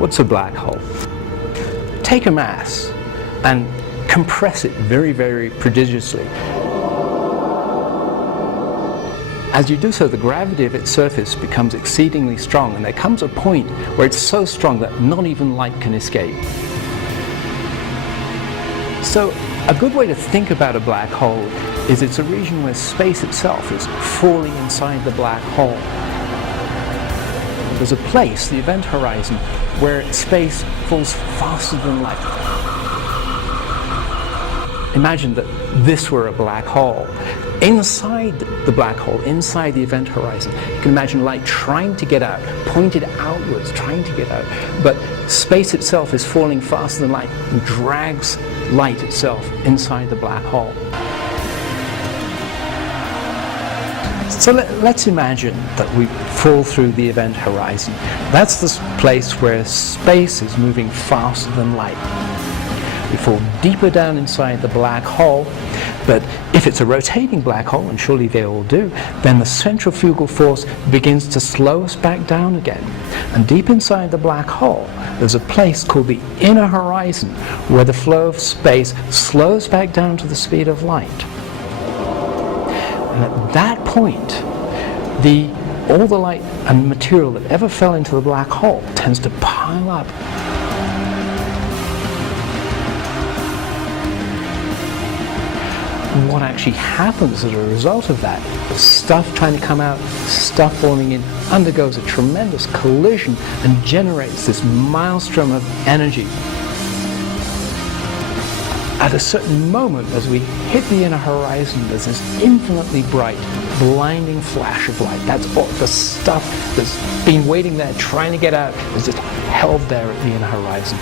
What's a black hole? Take a mass and compress it very, very prodigiously. As you do so, the gravity of its surface becomes exceedingly strong, and there comes a point where it's so strong that not even light can escape. So a good way to think about a black hole is it's a region where space itself is falling inside the black hole. There's a place, the event horizon, where space falls faster than light. Imagine that this were a black hole. Inside the black hole, inside the event horizon, you can imagine light trying to get out, pointed outwards, trying to get out. But space itself is falling faster than light and drags light itself inside the black hole. So let's imagine that we fall through the event horizon. That's the place where space is moving faster than light. We fall deeper down inside the black hole, but if it's a rotating black hole, and surely they all do, then the centrifugal force begins to slow us back down again. And deep inside the black hole, there's a place called the inner horizon, where the flow of space slows back down to the speed of light. And at that point, all the light and material that ever fell into the black hole tends to pile up. What actually happens as a result of that, stuff trying to come out, stuff falling in, undergoes a tremendous collision and generates this maelstrom of energy. At a certain moment, as we hit the inner horizon, there's this infinitely bright, blinding flash of light. That's all the stuff that's been waiting there, trying to get out, is just held there at the inner horizon.